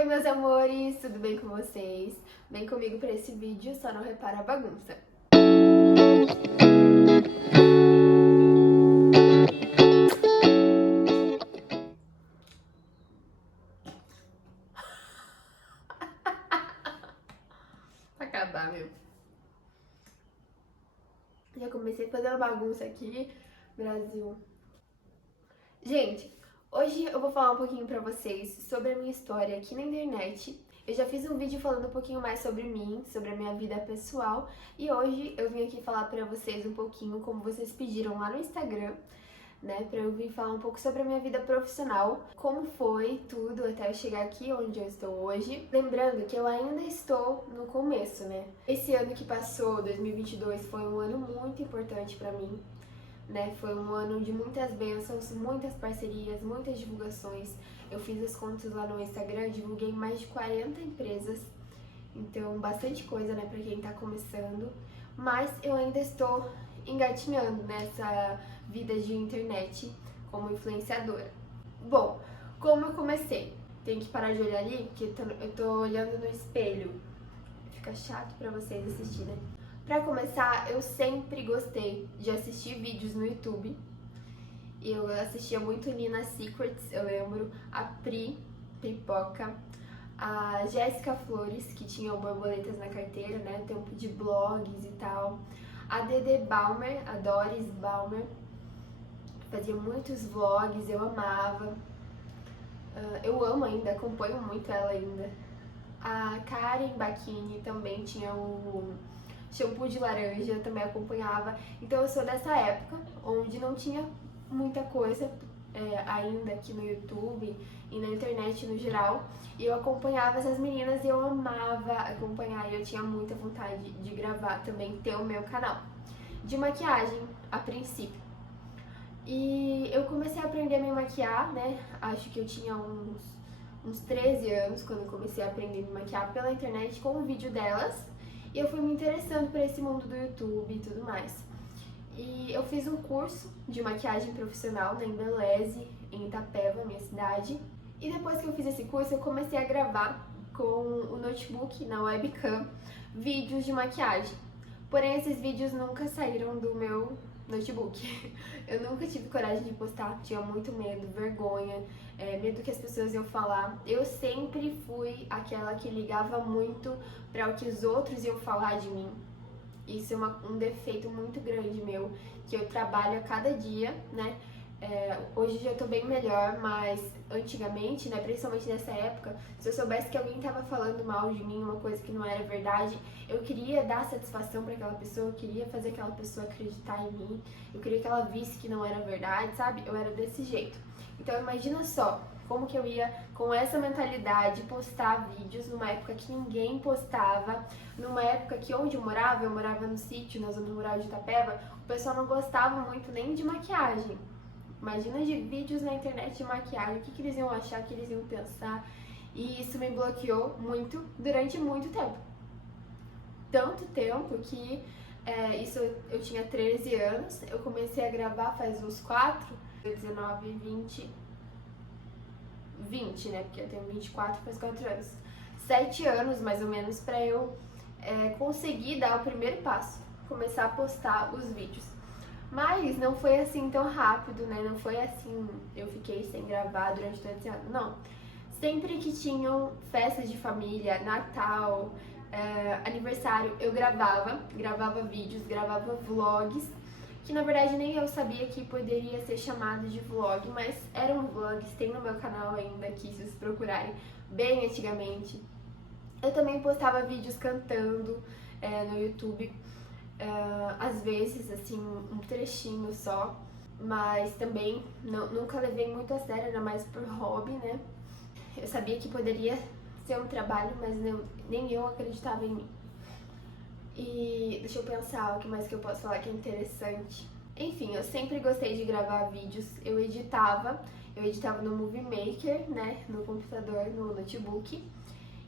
Oi, meus amores, tudo bem com vocês? Vem comigo para esse vídeo, só não repara a bagunça. Pra acabar, meu. Já comecei fazendo bagunça aqui, Brasil. Gente, hoje eu vou falar um pouquinho pra vocês sobre a minha história aqui na internet. Eu já fiz um vídeo falando um pouquinho mais sobre mim, sobre a minha vida pessoal, e hoje eu vim aqui falar pra vocês um pouquinho, como vocês pediram lá no Instagram, né, pra eu vir falar um pouco sobre a minha vida profissional, como foi tudo até eu chegar aqui onde eu estou hoje. Lembrando que eu ainda estou no começo, né? Esse ano que passou, 2022, foi um ano muito importante pra mim, né? Foi um ano de muitas bênçãos, muitas parcerias, muitas divulgações. Eu fiz as contas lá no Instagram, divulguei mais de 40 empresas, então bastante coisa, né, pra quem tá começando. Mas eu ainda estou engatinhando nessa vida de internet como influenciadora. Bom, como eu comecei? Tem que parar de olhar ali, porque eu tô olhando no espelho. Fica chato pra vocês assistirem, né? Pra começar, eu sempre gostei de assistir vídeos no YouTube. Eu assistia muito Nina Secrets, eu lembro, a Pri, Pipoca, a Jéssica Flores, que tinha o Borboletas na Carteira, né, tempo de blogs e tal, a Dede Balmer, a Doris Balmer, fazia muitos vlogs, eu amava, eu amo ainda, acompanho muito ela ainda. A Karen Bacchini também tinha o shampoo de laranja, também acompanhava. Então eu sou dessa época, onde não tinha muita coisa ainda aqui no YouTube e na internet no geral. E eu acompanhava essas meninas e eu amava acompanhar. E eu tinha muita vontade de gravar também, ter o meu canal de maquiagem, a princípio. E eu comecei a aprender a me maquiar, né? Acho que eu tinha uns 13 anos quando eu comecei a aprender a me maquiar pela internet com um vídeo delas. E eu fui me interessando por esse mundo do YouTube e tudo mais. E eu fiz um curso de maquiagem profissional na Embeleze, em Itapeva, minha cidade. E depois que eu fiz esse curso, eu comecei a gravar com o notebook, na webcam, vídeos de maquiagem. Porém, esses vídeos nunca saíram do meu notebook. Eu nunca tive coragem de postar, tinha muito medo, vergonha, medo que as pessoas iam falar. Eu sempre fui aquela que ligava muito para o que os outros iam falar de mim. Isso é um defeito muito grande meu, que eu trabalho a cada dia, né? Hoje já tô bem melhor, mas antigamente, né, principalmente nessa época, se eu soubesse que alguém tava falando mal de mim, uma coisa que não era verdade, eu queria dar satisfação pra aquela pessoa, eu queria fazer aquela pessoa acreditar em mim, eu queria que ela visse que não era verdade, sabe? Eu era desse jeito. Então imagina só, como que eu ia, com essa mentalidade, postar vídeos numa época que ninguém postava, numa época que onde eu morava no sítio, na zona rural de Itapeva, o pessoal não gostava muito nem de maquiagem. Imagina de vídeos na internet de maquiagem, o que eles iam achar, o que eles iam pensar. E isso me bloqueou muito, durante muito tempo. Tanto tempo que isso eu tinha 13 anos, eu comecei a gravar faz uns 4, 19, 20, né? Porque eu tenho 24, faz 4 anos. 7 anos, mais ou menos, pra eu conseguir dar o primeiro passo, começar a postar os vídeos. Mas não foi assim tão rápido, né? Não foi assim, eu fiquei sem gravar durante todo esse ano, não. Sempre que tinham festas de família, Natal, aniversário, eu gravava vídeos, gravava vlogs, que na verdade nem eu sabia que poderia ser chamado de vlog, mas eram vlogs, tem no meu canal ainda aqui, se vocês procurarem, bem antigamente. Eu também postava vídeos cantando no YouTube, às vezes, assim, um trechinho só, mas também nunca levei muito a sério, ainda mais por hobby, né? Eu sabia que poderia ser um trabalho, mas nem eu acreditava em mim. E deixa eu pensar o que mais que eu posso falar que é interessante. Enfim, eu sempre gostei de gravar vídeos, eu editava no Movie Maker, né, no computador, no notebook,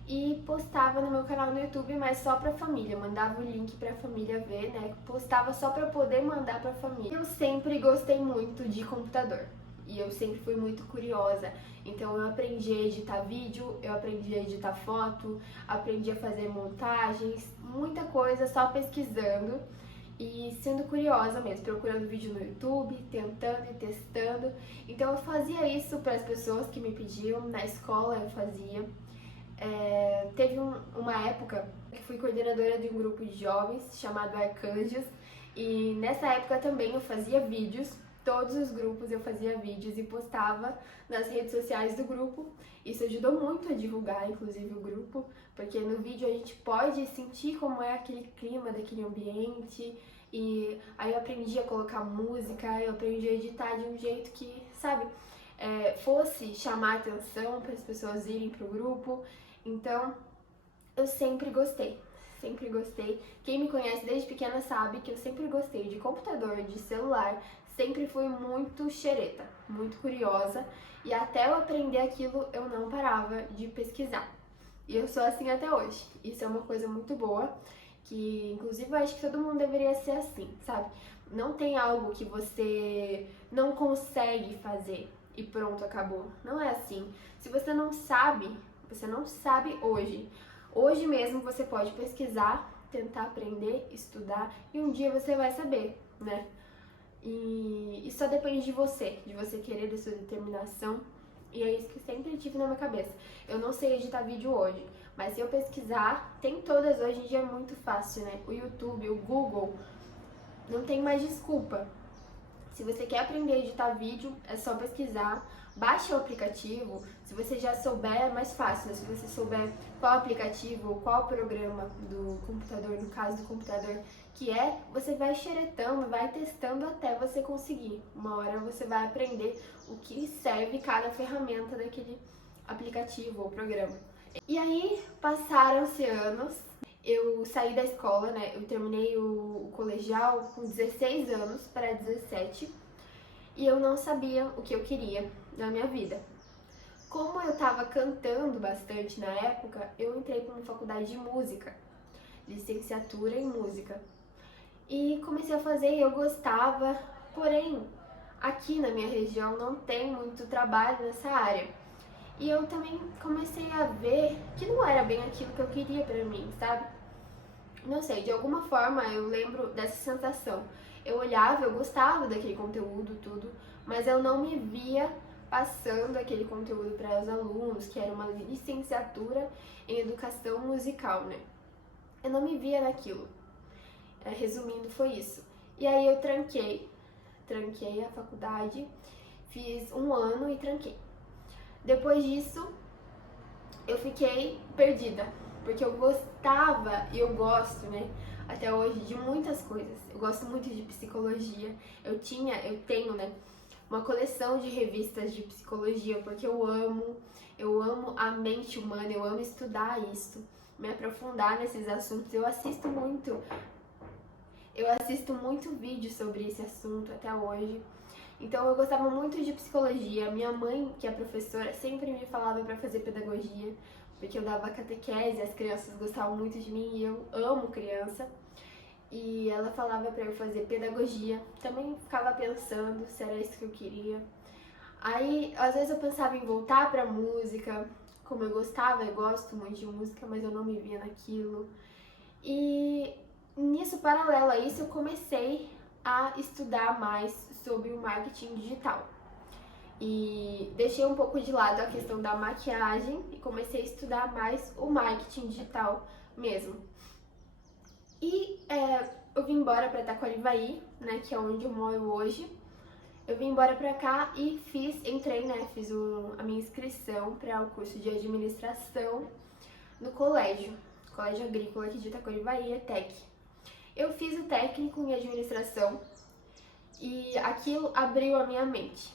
e postava no meu canal no YouTube, mas só pra família, mandava o link pra família ver, né, postava só pra poder mandar pra família. Eu sempre gostei muito de computador, e eu sempre fui muito curiosa. Então eu aprendi a editar vídeo, eu aprendi a editar foto, aprendi a fazer montagens, muita coisa só pesquisando e sendo curiosa mesmo, procurando vídeo no YouTube, tentando e testando. Então eu fazia isso para as pessoas que me pediam, na escola eu fazia. Teve uma época que fui coordenadora de um grupo de jovens chamado Arcanjos, e nessa época também eu fazia vídeos, todos os grupos eu fazia vídeos e postava nas redes sociais do grupo. Isso ajudou muito a divulgar, inclusive, o grupo, porque no vídeo a gente pode sentir como é aquele clima daquele ambiente, e aí eu aprendi a colocar música, eu aprendi a editar de um jeito que, sabe, fosse chamar atenção para as pessoas irem pro grupo. Então, eu sempre gostei, sempre gostei. Quem me conhece desde pequena sabe que eu sempre gostei de computador, de celular, sempre fui muito xereta, muito curiosa, e até eu aprender aquilo eu não parava de pesquisar. E eu sou assim até hoje. Isso é uma coisa muito boa, que inclusive eu acho que todo mundo deveria ser assim, sabe? Não tem algo que você não consegue fazer e pronto, acabou. Não é assim. Se você não sabe hoje. Hoje mesmo você pode pesquisar, tentar aprender, estudar, e um dia você vai saber, né? E só depende de você querer, da sua determinação. E é isso que sempre tive na minha cabeça. Eu não sei editar vídeo hoje, mas se eu pesquisar, tem todas hoje em dia, é muito fácil, né? O YouTube, o Google, não tem mais desculpa. Se você quer aprender a editar vídeo, é só pesquisar, baixe o aplicativo. Se você já souber, é mais fácil, né? Se você souber qual aplicativo, qual programa do computador, no caso do computador, que é, você vai xeretando, vai testando até você conseguir. Uma hora você vai aprender o que serve cada ferramenta daquele aplicativo ou programa. E aí, passaram-se anos. Eu saí da escola, né? Eu terminei o colegial com 16 anos para 17 e eu não sabia o que eu queria na minha vida. Como eu estava cantando bastante na época, eu entrei para uma faculdade de música, licenciatura em música. E comecei a fazer e eu gostava, porém, aqui na minha região não tem muito trabalho nessa área. E eu também comecei a ver que não era bem aquilo que eu queria pra mim, sabe? Não sei, de alguma forma eu lembro dessa sensação. Eu olhava, eu gostava daquele conteúdo, tudo, mas eu não me via passando aquele conteúdo para os alunos, que era uma licenciatura em educação musical, né? Eu não me via naquilo. Resumindo, foi isso. E aí eu tranquei a faculdade, fiz um ano e tranquei. Depois disso, eu fiquei perdida, porque eu gostava e eu gosto, né, até hoje, de muitas coisas. Eu gosto muito de psicologia. Eu tenho, né, uma coleção de revistas de psicologia, porque eu amo a mente humana, eu amo estudar isso, me aprofundar nesses assuntos. Eu assisto muito vídeo sobre esse assunto até hoje. Então eu gostava muito de psicologia. Minha mãe, que é professora, sempre me falava para fazer pedagogia, porque eu dava catequese, as crianças gostavam muito de mim e eu amo criança. E ela falava para eu fazer pedagogia. Também ficava pensando se era isso que eu queria. Aí, às vezes eu pensava em voltar pra música, como eu gosto muito de música, mas eu não me via naquilo. E nisso, paralelo a isso, eu comecei a estudar mais sobre o marketing digital. E deixei um pouco de lado a questão da maquiagem e comecei a estudar mais o marketing digital mesmo. E eu vim embora para Taquarivaí, né, que é onde eu moro hoje. Eu vim embora pra cá e fiz a minha inscrição para o curso de administração no colégio agrícola aqui de Taquarivaí, ETEC. Eu fiz o técnico em administração e aquilo abriu a minha mente.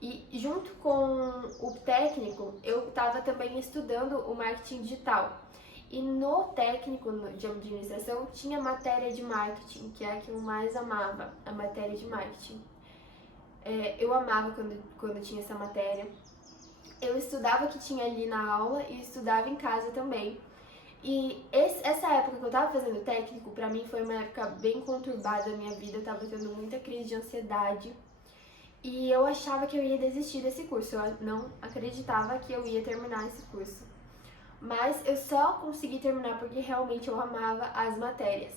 E junto com o técnico, eu estava também estudando o marketing digital. E no técnico de administração tinha matéria de marketing, que é a que eu mais amava, a matéria de marketing. Eu amava quando tinha essa matéria. Eu estudava o que tinha ali na aula e estudava em casa também. E essa época que eu tava fazendo técnico, pra mim foi uma época bem conturbada da minha vida. Eu tava tendo muita crise de ansiedade. E eu achava que eu ia desistir desse curso, eu não acreditava que eu ia terminar esse curso. Mas eu só consegui terminar porque realmente eu amava as matérias.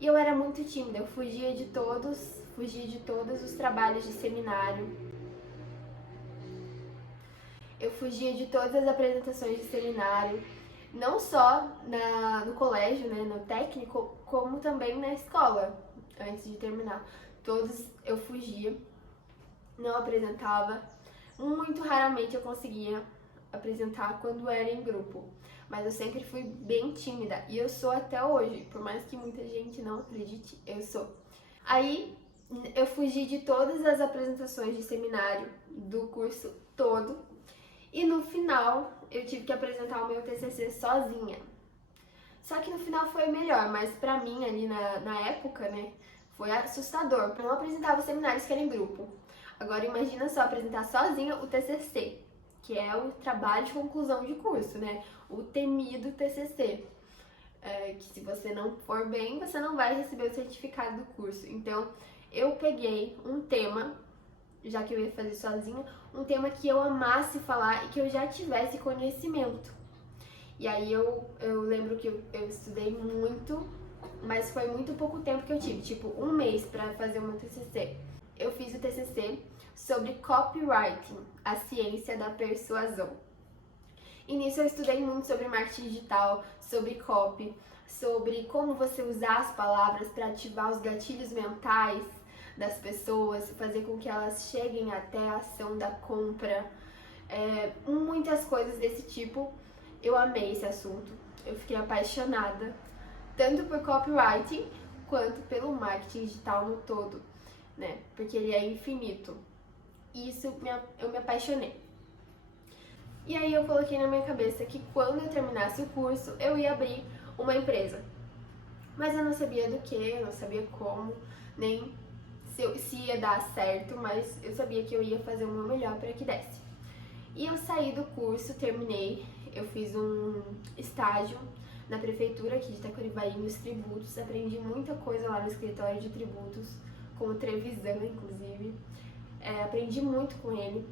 E eu era muito tímida, eu fugia de todos os trabalhos de seminário. Eu fugia de todas as apresentações de seminário, não só no colégio, né, no técnico, como também na escola, antes de terminar. Todos eu fugia, não apresentava. Muito raramente eu conseguia apresentar quando era em grupo, mas eu sempre fui bem tímida e eu sou até hoje, por mais que muita gente não acredite, eu sou. Aí eu fugi de todas as apresentações de seminário do curso todo e no final eu tive que apresentar o meu TCC sozinha. Só que no final foi melhor, mas pra mim ali na época, né, foi assustador, porque eu não apresentava seminários que eram em grupo. Agora imagina só apresentar sozinha o TCC, que é o trabalho de conclusão de curso, né? O temido TCC. Que se você não for bem, você não vai receber o certificado do curso. Então, eu peguei um tema, já que eu ia fazer sozinha, um tema que eu amasse falar e que eu já tivesse conhecimento. E aí eu lembro que eu estudei muito, mas foi muito pouco tempo que eu tive, tipo 1 mês pra fazer o meu TCC. Eu fiz o TCC sobre copywriting, a ciência da persuasão. E nisso eu estudei muito sobre marketing digital, sobre copy, sobre como você usar as palavras para ativar os gatilhos mentais das pessoas, fazer com que elas cheguem até a ação da compra. Muitas coisas desse tipo. Eu amei esse assunto, eu fiquei apaixonada, tanto por copywriting quanto pelo marketing digital no todo, né? Porque ele é infinito. E isso eu me apaixonei. E aí eu coloquei na minha cabeça que quando eu terminasse o curso, eu ia abrir uma empresa. Mas eu não sabia do que, eu não sabia como, nem se ia dar certo, mas eu sabia que eu ia fazer o meu melhor para que desse. E eu saí do curso, terminei, eu fiz um estágio na prefeitura aqui de Itacoarivaí, nos tributos, aprendi muita coisa lá no escritório de tributos, com o Trevisan, inclusive. Aprendi muito com ele.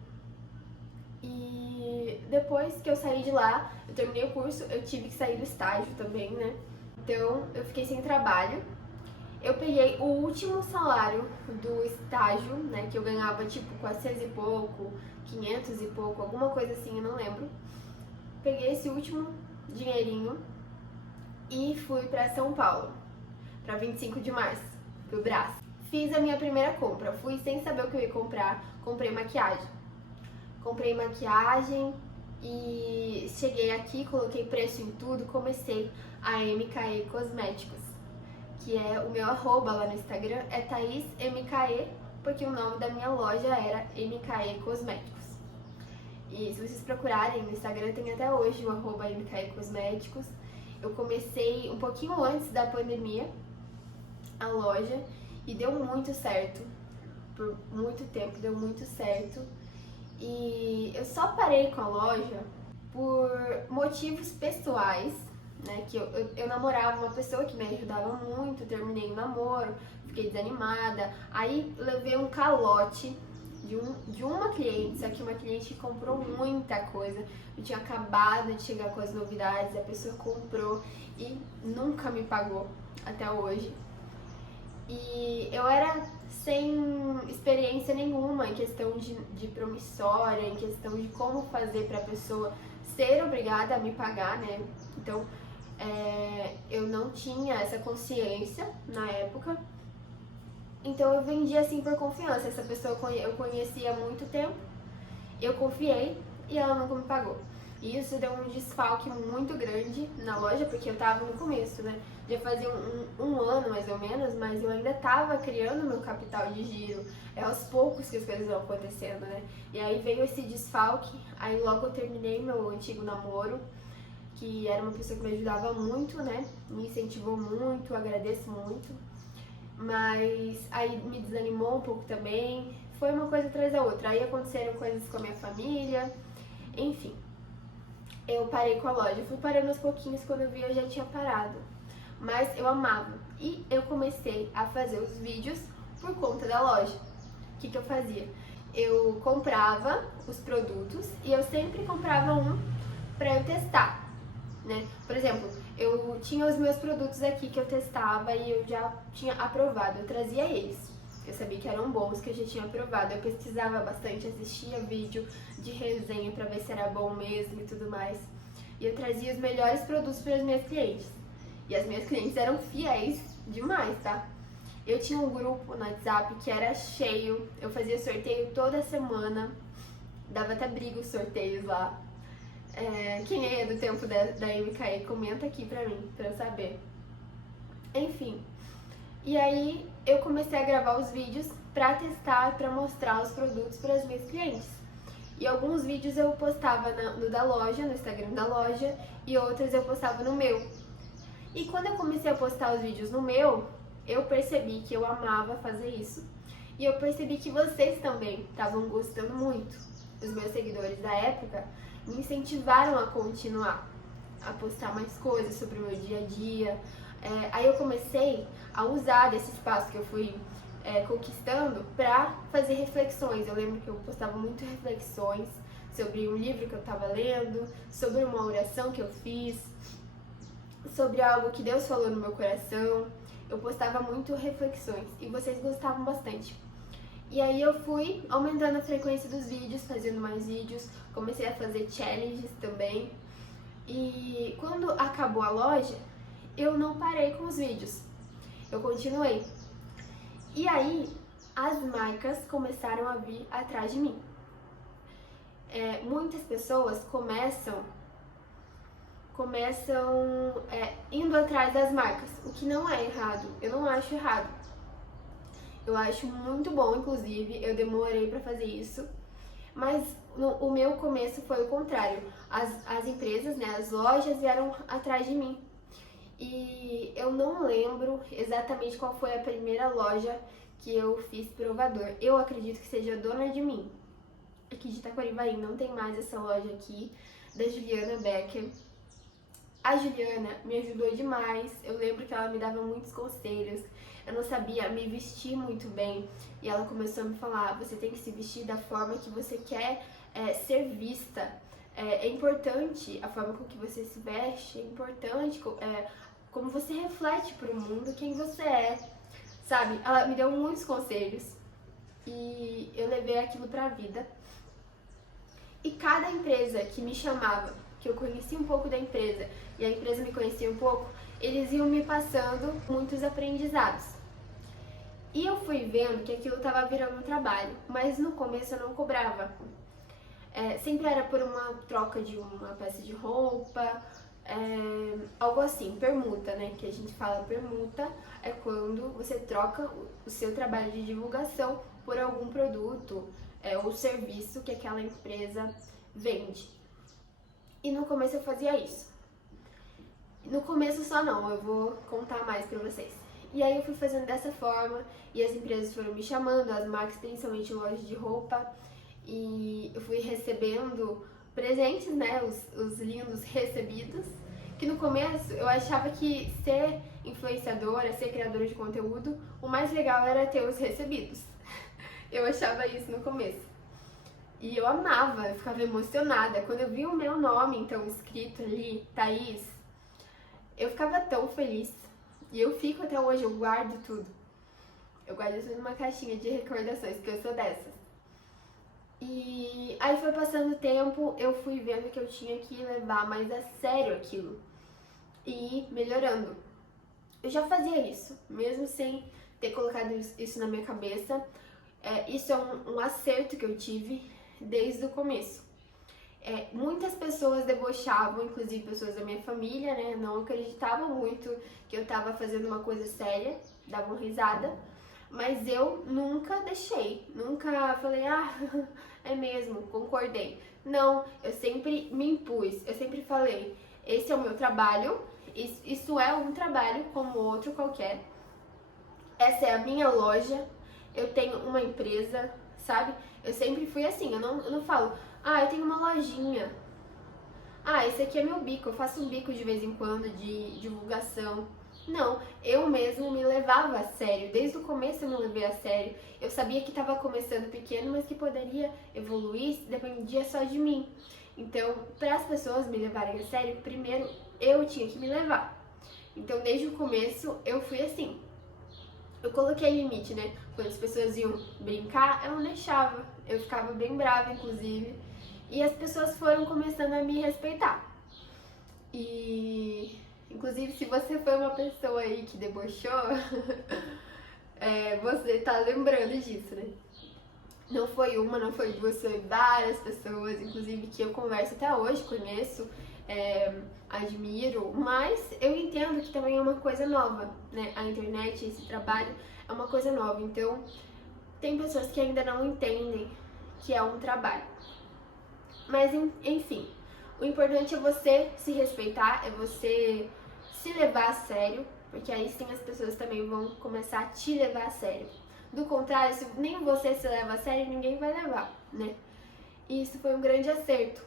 E depois que eu saí de lá, eu terminei o curso, eu tive que sair do estágio também, né? Então eu fiquei sem trabalho. Eu peguei o último salário do estágio, né? Que eu ganhava tipo 400 e pouco, 500 e pouco, alguma coisa assim, eu não lembro. Peguei esse último dinheirinho e fui pra São Paulo, pra 25 de março, pro Brás. Fiz a minha primeira compra, fui sem saber o que eu ia comprar, comprei maquiagem. Comprei maquiagem e cheguei aqui, coloquei preço em tudo, comecei a MKE Cosméticos, que é o meu arroba lá no Instagram, é ThaísMKE, porque o nome da minha loja era MKE Cosméticos. E se vocês procurarem no Instagram, tem até hoje o arroba MKE Cosméticos. Eu comecei um pouquinho antes da pandemia, a loja, e deu muito certo. Por muito tempo deu muito certo. E eu só parei com a loja por motivos pessoais, né? Que eu namorava uma pessoa que me ajudava muito, terminei o namoro, fiquei desanimada. Aí levei um calote de uma cliente, só que uma cliente que comprou muita coisa. Eu tinha acabado de chegar com as novidades, a pessoa comprou e nunca me pagou até hoje. E eu era sem experiência nenhuma em questão de promissória, em questão de como fazer pra pessoa ser obrigada a me pagar, né? Então, eu não tinha essa consciência na época. Então eu vendi assim por confiança. Essa pessoa eu conhecia há muito tempo, eu confiei e ela nunca me pagou. E isso deu um desfalque muito grande na loja, porque eu tava no começo, né? Já fazia um ano mais ou menos, mas eu ainda tava criando meu capital de giro. É aos poucos que as coisas vão acontecendo, né? E aí veio esse desfalque, aí logo eu terminei meu antigo namoro, que era uma pessoa que me ajudava muito, né? Me incentivou muito, agradeço muito. Mas aí me desanimou um pouco também. Foi uma coisa atrás da outra. Aí aconteceram coisas com a minha família, enfim. Eu parei com a loja, fui parando aos pouquinhos, quando eu vi eu já tinha parado. Mas eu amava. E eu comecei a fazer os vídeos por conta da loja. o que eu fazia? Eu comprava os produtos e eu sempre comprava um pra eu testar, né? Por exemplo, eu tinha os meus produtos aqui que eu testava e eu já tinha aprovado, eu trazia eles. Eu sabia que eram bons, que eu já tinha aprovado. Eu pesquisava bastante, assistia vídeo de resenha pra ver se era bom mesmo e tudo mais. E eu trazia os melhores produtos para as minhas clientes. E as minhas clientes eram fiéis demais, tá? Eu tinha um grupo no WhatsApp que era cheio, eu fazia sorteio toda semana, dava até briga os sorteios lá. Quem é do tempo da MKE, comenta aqui pra mim, pra eu saber. Enfim, e aí eu comecei a gravar os vídeos pra testar, pra mostrar os produtos para as minhas clientes. E alguns vídeos eu postava no da loja, no Instagram da loja, e outros eu postava no meu. E quando eu comecei a postar os vídeos no meu, eu percebi que eu amava fazer isso. E eu percebi que vocês também estavam gostando muito. Os meus seguidores da época me incentivaram a continuar, a postar mais coisas sobre o meu dia a dia. Aí eu comecei a usar desse espaço que eu fui conquistando pra fazer reflexões. Eu lembro que eu postava muito reflexões sobre um livro que eu tava lendo, sobre uma oração que eu fiz, sobre algo que Deus falou no meu coração. Eu postava muito reflexões e vocês gostavam bastante. E aí eu fui aumentando a frequência dos vídeos, fazendo mais vídeos, comecei a fazer challenges também. E quando acabou a loja, eu não parei com os vídeos, eu continuei. E aí as marcas começaram a vir atrás de mim. Muitas pessoas começam indo atrás das marcas, o que não é errado, eu não acho errado. Eu acho muito bom, inclusive, eu demorei pra fazer isso, mas o meu começo foi o contrário. As empresas, né, as lojas vieram atrás de mim. E eu não lembro exatamente qual foi a primeira loja que eu fiz provador. Eu acredito que seja Dona de Mim, aqui de Itacoarivaí. Não tem mais essa loja aqui, da Juliana Becker. A Juliana me ajudou demais, eu lembro que ela me dava muitos conselhos, eu não sabia me vestir muito bem, e ela começou a me falar, você tem que se vestir da forma que você quer ser vista, é importante a forma com que você se veste, é importante como você reflete para o mundo quem você é, sabe? Ela me deu muitos conselhos, e eu levei aquilo pra vida. E cada empresa que me chamava, que eu conhecia um pouco da empresa e a empresa me conhecia um pouco, eles iam me passando muitos aprendizados. E eu fui vendo que aquilo estava virando um trabalho, mas no começo eu não cobrava. Sempre era por uma troca de uma peça de roupa, algo assim, permuta, né? Que a gente fala permuta, é quando você troca o seu trabalho de divulgação por algum produto ou serviço que aquela empresa vende. E no começo eu fazia isso. No começo só não, eu vou contar mais pra vocês. E aí eu fui fazendo dessa forma, e as empresas foram me chamando, as marcas, principalmente lojas de roupa, e eu fui recebendo presentes, né, os lindos recebidos, que no começo eu achava que ser influenciadora, ser criadora de conteúdo, o mais legal era ter os recebidos. Eu achava isso no começo. E eu amava, eu ficava emocionada. Quando eu vi o meu nome, então, escrito ali, Thaís, eu ficava tão feliz. E eu fico até hoje, eu guardo tudo. Eu guardo tudo numa caixinha de recordações, porque eu sou dessas. E aí foi passando o tempo, eu fui vendo que eu tinha que levar mais a sério aquilo. E ir melhorando. Eu já fazia isso, mesmo sem ter colocado isso na minha cabeça. Isso é um acerto que eu tive desde o começo. Muitas pessoas debochavam, inclusive pessoas da minha família, né? Não acreditavam muito que eu estava fazendo uma coisa séria, davam risada, mas eu nunca deixei, nunca falei, é mesmo, concordei. Não, eu sempre me impus, eu sempre falei, esse é o meu trabalho, isso é um trabalho como outro qualquer, essa é a minha loja, eu tenho uma empresa, sabe? Eu sempre fui assim, eu não falo, eu tenho uma lojinha. Esse aqui é meu bico, eu faço um bico de vez em quando de divulgação. Não, eu mesmo me levava a sério. Desde o começo eu me levei a sério. Eu sabia que estava começando pequeno, mas que poderia evoluir, dependia só de mim. Então, para as pessoas me levarem a sério, primeiro eu tinha que me levar. Então, desde o começo eu fui assim. Eu coloquei limite, né? Quando as pessoas iam brincar, eu não deixava. Eu ficava bem brava, inclusive. E as pessoas foram começando a me respeitar. E, inclusive, se você foi uma pessoa aí que debochou, você tá lembrando disso, né? Não foi uma, não foi duas, foi várias pessoas, inclusive que eu converso até hoje, conheço, admiro, mas eu entendo que também é uma coisa nova, né? A internet, esse trabalho é uma coisa nova, então tem pessoas que ainda não entendem que é um trabalho. Mas enfim, o importante é você se respeitar, é você se levar a sério, porque aí sim as pessoas também vão começar a te levar a sério. Do contrário, se nem você se leva a sério, ninguém vai levar, né? E isso foi um grande acerto.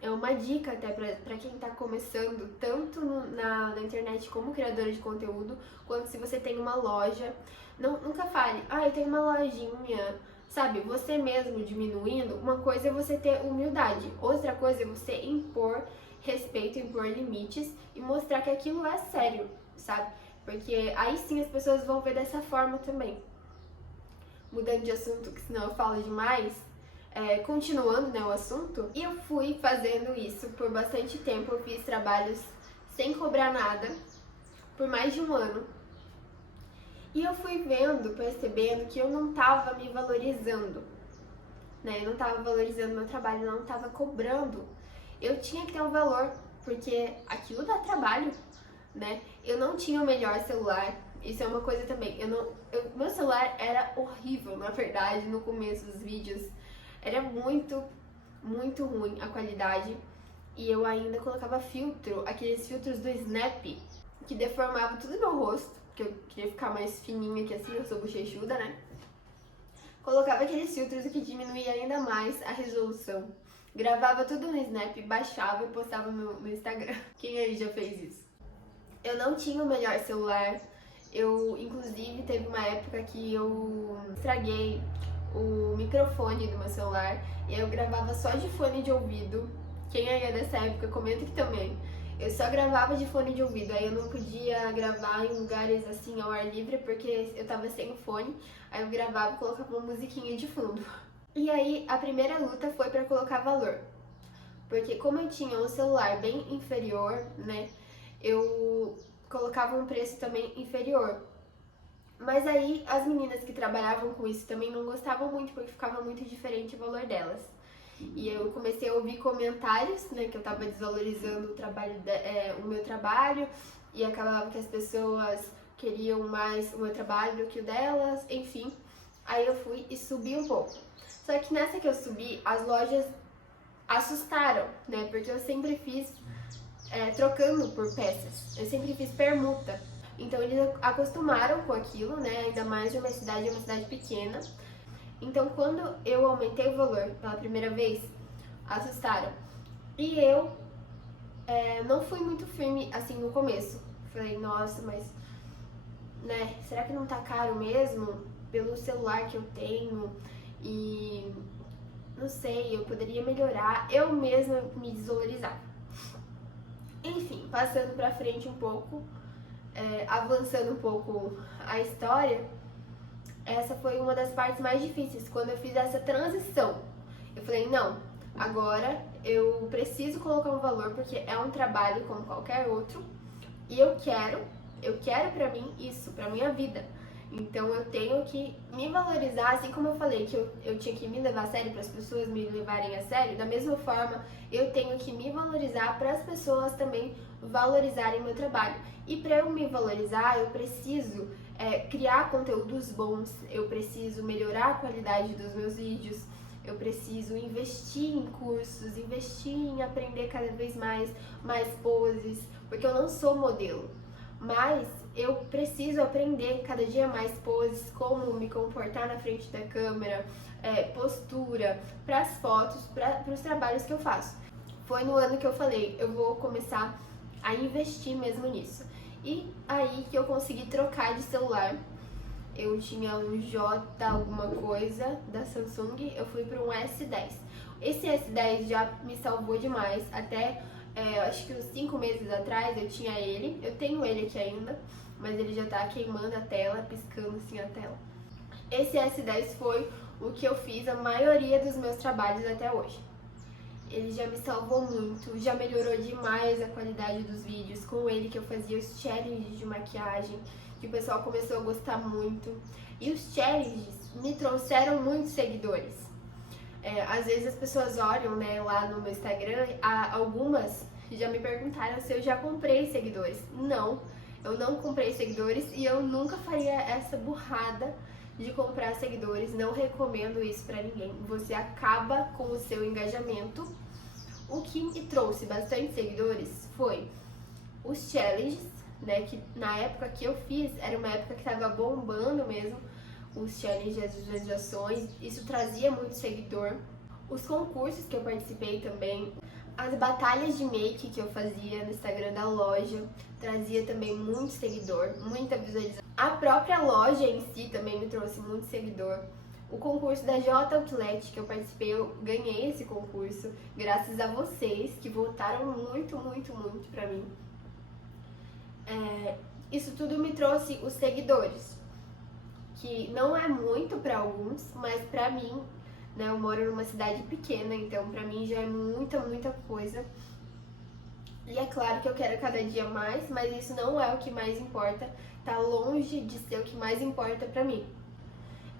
É uma dica até pra quem tá começando, tanto na internet como criadora de conteúdo, quanto se você tem uma loja. Nunca fale, eu tenho uma lojinha, sabe? Você mesmo diminuindo, uma coisa é você ter humildade, outra coisa é você impor respeito, impor limites e mostrar que aquilo é sério, sabe? Porque aí sim as pessoas vão ver dessa forma também. Mudando de assunto, que senão eu falo demais, continuando, né, o assunto, e eu fui fazendo isso por bastante tempo. Eu fiz trabalhos sem cobrar nada por mais de um ano. E eu fui percebendo que eu não tava me valorizando, né? Eu não tava valorizando meu trabalho, eu não tava cobrando. Eu tinha que ter um valor, porque aquilo dá trabalho, né? Eu não tinha o melhor celular. Isso é uma coisa também. Meu celular era horrível, na verdade, no começo dos vídeos. Era muito, muito ruim a qualidade. E eu ainda colocava filtro, aqueles filtros do Snap, que deformavam tudo no meu rosto, porque eu queria ficar mais fininha que assim, eu sou bochechuda, né? Colocava aqueles filtros que diminuía ainda mais a resolução. Gravava tudo no Snap, baixava e postava no Instagram. Quem aí já fez isso? Eu não tinha o melhor celular. Inclusive, teve uma época que eu estraguei o microfone do meu celular e eu gravava só de fone de ouvido. Quem aí é dessa época, comenta aqui também. Eu só gravava de fone de ouvido, aí eu não podia gravar em lugares assim ao ar livre porque eu tava sem fone. Aí eu gravava e colocava uma musiquinha de fundo. E aí a primeira luta foi pra colocar valor. Porque como eu tinha um celular bem inferior, né, eu colocava um preço também inferior. Mas aí as meninas que trabalhavam com isso também não gostavam muito, porque ficava muito diferente o valor delas. E eu comecei a ouvir comentários, né, que eu tava desvalorizando o meu trabalho, e acabava que as pessoas queriam mais o meu trabalho do que o delas, enfim. Aí eu fui e subi um pouco. Só que nessa que eu subi, as lojas assustaram, né, porque eu sempre fiz trocando por peças. Eu sempre fiz permuta. Então eles acostumaram com aquilo, né? Ainda mais de uma cidade pequena. Então quando eu aumentei o valor pela primeira vez, assustaram. E eu não fui muito firme assim no começo. Falei, nossa, mas né, será que não tá caro mesmo? Pelo celular que eu tenho e não sei, eu poderia melhorar. Eu mesma me desvalorizava. Enfim, passando pra frente um pouco, avançando um pouco a história, essa foi uma das partes mais difíceis, quando eu fiz essa transição. Eu falei, não, agora eu preciso colocar um valor, porque é um trabalho como qualquer outro, e eu quero pra mim isso, pra minha vida. Então eu tenho que me valorizar, assim como eu falei que eu tinha que me levar a sério para as pessoas me levarem a sério, da mesma forma eu tenho que me valorizar para as pessoas também valorizarem meu trabalho. E para eu me valorizar, eu preciso criar conteúdos bons, eu preciso melhorar a qualidade dos meus vídeos, eu preciso investir em cursos, investir em aprender cada vez mais poses, porque eu não sou modelo. Mas eu preciso aprender cada dia mais poses, como me comportar na frente da câmera, postura, para as fotos, para os trabalhos que eu faço. Foi no ano que eu falei, eu vou começar a investir mesmo nisso. E aí que eu consegui trocar de celular. Eu tinha um J alguma coisa da Samsung, eu fui para um S10. Esse S10 já me salvou demais, até acho que uns 5 meses atrás eu tinha ele, eu tenho ele aqui ainda, mas ele já tá queimando a tela, piscando assim a tela. Esse S10 foi o que eu fiz a maioria dos meus trabalhos até hoje. Ele já me salvou muito, já melhorou demais a qualidade dos vídeos, com ele que eu fazia os challenges de maquiagem, que o pessoal começou a gostar muito. E os challenges me trouxeram muitos seguidores. Às vezes as pessoas olham, né, lá no meu Instagram, algumas já me perguntaram se eu já comprei seguidores. Não, eu não comprei seguidores e eu nunca faria essa burrada de comprar seguidores, não recomendo isso pra ninguém. Você acaba com o seu engajamento. O que me trouxe bastante seguidores foi os challenges, né, que na época que eu fiz, era uma época que tava bombando mesmo, os challenges, as visualizações, isso trazia muito seguidor. Os concursos que eu participei também, as batalhas de make que eu fazia no Instagram da loja, trazia também muito seguidor, muita visualização. A própria loja em si também me trouxe muito seguidor. O concurso da J Outlet que eu participei, eu ganhei esse concurso graças a vocês que votaram muito, muito, muito pra mim. Isso tudo me trouxe os seguidores, que não é muito pra alguns, mas pra mim, né, eu moro numa cidade pequena, então pra mim já é muita, muita coisa. E é claro que eu quero cada dia mais, mas isso não é o que mais importa, tá longe de ser o que mais importa pra mim.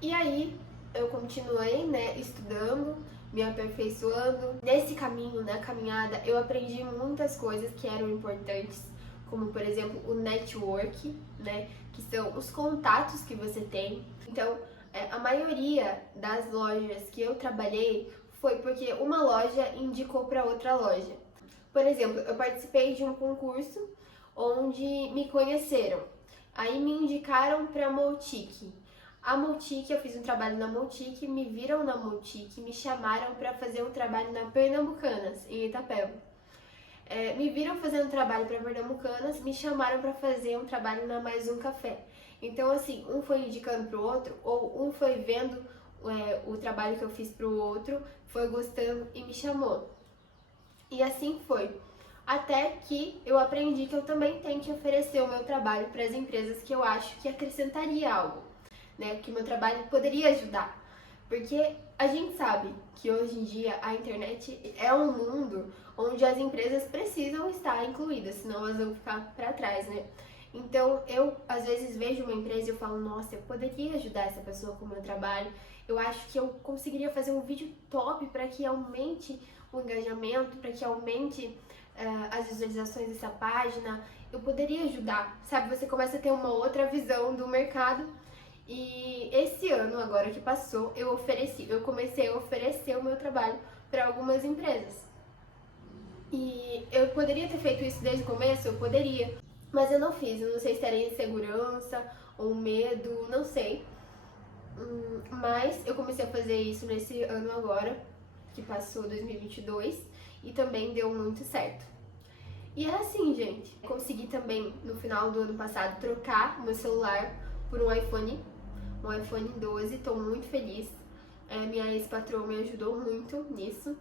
E aí eu continuei, né, estudando, me aperfeiçoando. Nesse caminho, na caminhada, eu aprendi muitas coisas que eram importantes, como por exemplo o network, né, que são os contatos que você tem. Então, a maioria das lojas que eu trabalhei foi porque uma loja indicou para outra loja. Por exemplo, eu participei de um concurso onde me conheceram. Aí me indicaram para a Multic. A Multic, eu fiz um trabalho na Multic, me viram na Multic, me chamaram para fazer um trabalho na Pernambucanas, em Itapeva. Me viram fazendo trabalho para Pernambucanas, me chamaram para fazer um trabalho na Mais Um Café. Então, assim, um foi indicando pro outro, ou um foi vendo o trabalho que eu fiz pro outro, foi gostando e me chamou. E assim foi. Até que eu aprendi que eu também tenho que oferecer o meu trabalho para as empresas que eu acho que acrescentaria algo, né? Que o meu trabalho poderia ajudar. Porque a gente sabe que hoje em dia a internet é um mundo onde as empresas precisam estar incluídas, senão elas vão ficar para trás, né? Então eu às vezes vejo uma empresa e eu falo, nossa, eu poderia ajudar essa pessoa com o meu trabalho. Eu acho que eu conseguiria fazer um vídeo top para que aumente o engajamento, para que aumente as visualizações dessa página. Eu poderia ajudar, sabe? Você começa a ter uma outra visão do mercado. E esse ano, agora que passou, eu comecei a oferecer o meu trabalho para algumas empresas. E eu poderia ter feito isso desde o começo? Eu poderia. Mas eu não fiz. Eu não sei se era insegurança ou medo, não sei. Mas eu comecei a fazer isso nesse ano agora, que passou 2022, e também deu muito certo. E é assim, gente. Consegui também, no final do ano passado, trocar o meu celular por um iPhone 12, tô muito feliz. Minha ex-patroa me ajudou muito nisso.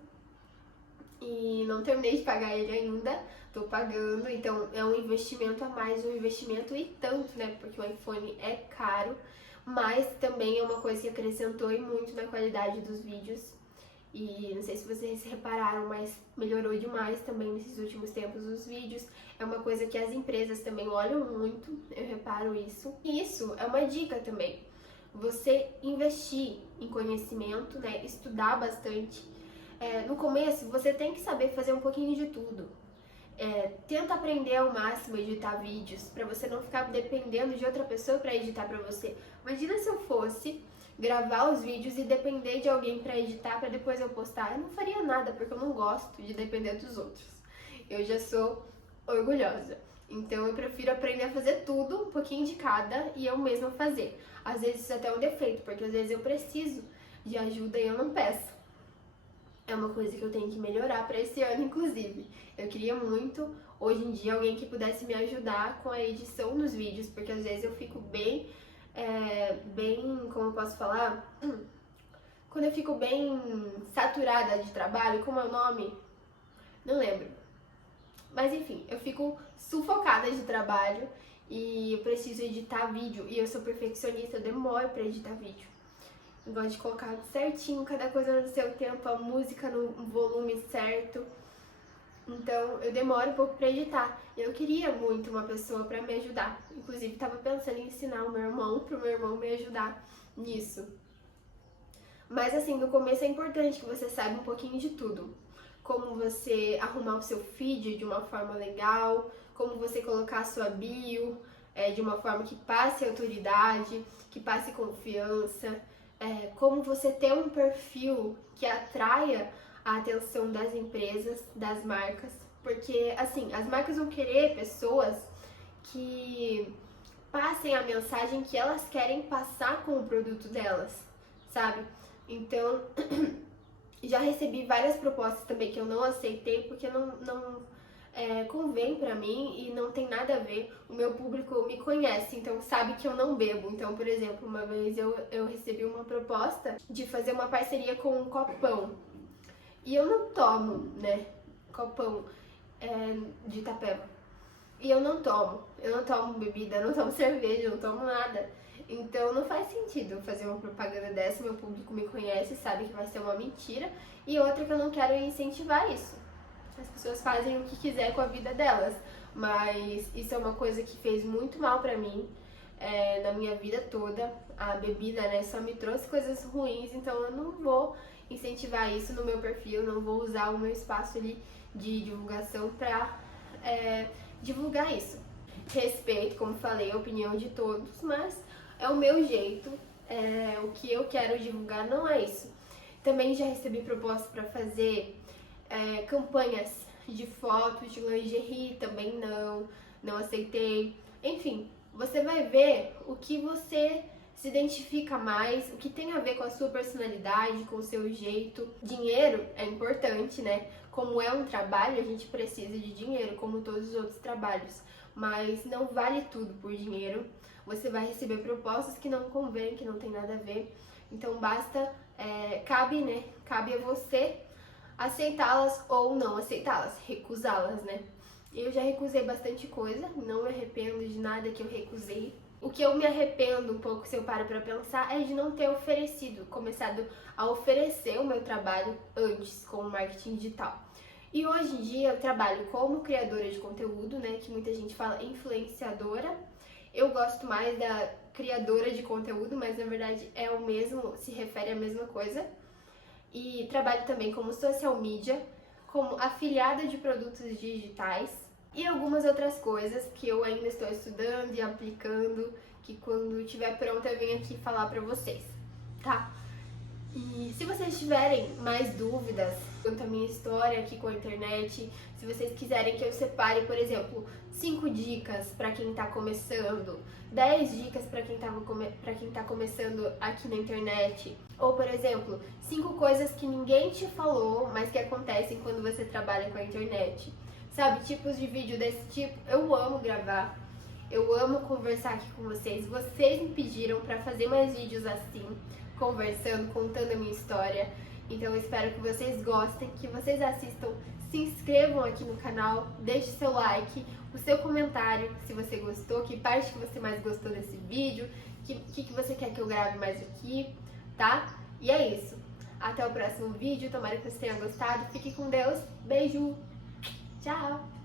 E não terminei de pagar ele ainda, tô pagando, então é um investimento a mais, um investimento e tanto, né? Porque o iPhone é caro, mas também é uma coisa que acrescentou e muito na qualidade dos vídeos. E não sei se vocês repararam, mas melhorou demais também nesses últimos tempos os vídeos. É uma coisa que as empresas também olham muito, eu reparo isso. E isso é uma dica também. Você investir em conhecimento, né? Estudar bastante. No começo, você tem que saber fazer um pouquinho de tudo. Tenta aprender ao máximo a editar vídeos, pra você não ficar dependendo de outra pessoa pra editar pra você. Imagina se eu fosse gravar os vídeos e depender de alguém pra editar pra depois eu postar. Eu não faria nada, porque eu não gosto de depender dos outros. Eu já sou orgulhosa. Então eu prefiro aprender a fazer tudo, um pouquinho de cada, e eu mesma fazer. Às vezes isso é até um defeito, porque às vezes eu preciso de ajuda e eu não peço. É uma coisa que eu tenho que melhorar para esse ano, inclusive. Eu queria muito, hoje em dia, alguém que pudesse me ajudar com a edição dos vídeos, porque às vezes eu fico bem, como eu posso falar? Quando eu fico bem saturada de trabalho, como é o nome? Não lembro. Mas enfim, eu fico sufocada de trabalho e eu preciso editar vídeo. E eu sou perfeccionista, eu demoro pra editar vídeo. Eu gosto de colocar certinho, cada coisa no seu tempo, a música no volume certo. Então eu demoro um pouco pra editar. Eu queria muito uma pessoa pra me ajudar. Inclusive tava pensando em ensinar o meu irmão, pro meu irmão me ajudar nisso. Mas assim, no começo é importante que você saiba um pouquinho de tudo. Como você arrumar o seu feed de uma forma legal, como você colocar a sua bio de uma forma que passe autoridade, que passe confiança, como você ter um perfil que atraia a atenção das empresas, das marcas, porque assim, as marcas vão querer pessoas que passem a mensagem que elas querem passar com o produto delas, sabe? Então, já recebi várias propostas também que eu não aceitei porque não convém pra mim e não tem nada a ver. O meu público me conhece, então sabe que eu não bebo. Então, por exemplo, uma vez eu recebi uma proposta de fazer uma parceria com um Copão. E eu não tomo, né, Copão de Itapeva. E eu não tomo bebida, eu não tomo cerveja, eu não tomo nada. Então não faz sentido fazer uma propaganda dessa, meu público me conhece, sabe que vai ser uma mentira. E outra que eu não quero incentivar isso. As pessoas fazem o que quiser com a vida delas, mas isso é uma coisa que fez muito mal pra mim na minha vida toda. A bebida, né, só me trouxe coisas ruins, então eu não vou incentivar isso no meu perfil, não vou usar o meu espaço ali de divulgação pra divulgar isso. Respeito, como falei, a opinião de todos, mas é o meu jeito, o que eu quero divulgar não é isso. Também já recebi propostas para fazer campanhas de fotos de lingerie, também não aceitei. Enfim, você vai ver o que você se identifica mais, o que tem a ver com a sua personalidade, com o seu jeito. Dinheiro é importante, né? Como é um trabalho, a gente precisa de dinheiro, como todos os outros trabalhos. Mas não vale tudo por dinheiro. Você vai receber propostas que não convêm, que não tem nada a ver. Então cabe a você aceitá-las ou não aceitá-las, recusá-las, né? Eu já recusei bastante coisa, não me arrependo de nada que eu recusei. O que eu me arrependo um pouco, se eu paro pra pensar, é de não ter começado a oferecer o meu trabalho antes com o marketing digital. E hoje em dia eu trabalho como criadora de conteúdo, né, que muita gente fala influenciadora. Eu gosto mais da criadora de conteúdo, mas na verdade é o mesmo, se refere à mesma coisa. E trabalho também como social media, como afiliada de produtos digitais e algumas outras coisas que eu ainda estou estudando e aplicando, que quando estiver pronta eu venho aqui falar pra vocês, tá? E se vocês tiverem mais dúvidas quanto à minha história aqui com a internet, se vocês quiserem que eu separe, por exemplo, 5 dicas para quem tá começando, 10 dicas para quem tá começando aqui na internet, ou por exemplo, 5 coisas que ninguém te falou, mas que acontecem quando você trabalha com a internet. Sabe, tipos de vídeo desse tipo, eu amo gravar. Eu amo conversar aqui com vocês. Vocês me pediram para fazer mais vídeos assim, conversando, contando a minha história. Então eu espero que vocês gostem, que vocês assistam, se inscrevam aqui no canal, deixe seu like, o seu comentário se você gostou, que parte que você mais gostou desse vídeo, que você quer que eu grave mais aqui, tá? E é isso. Até o próximo vídeo, tomara que você tenha gostado. Fique com Deus. Beijo. Tchau.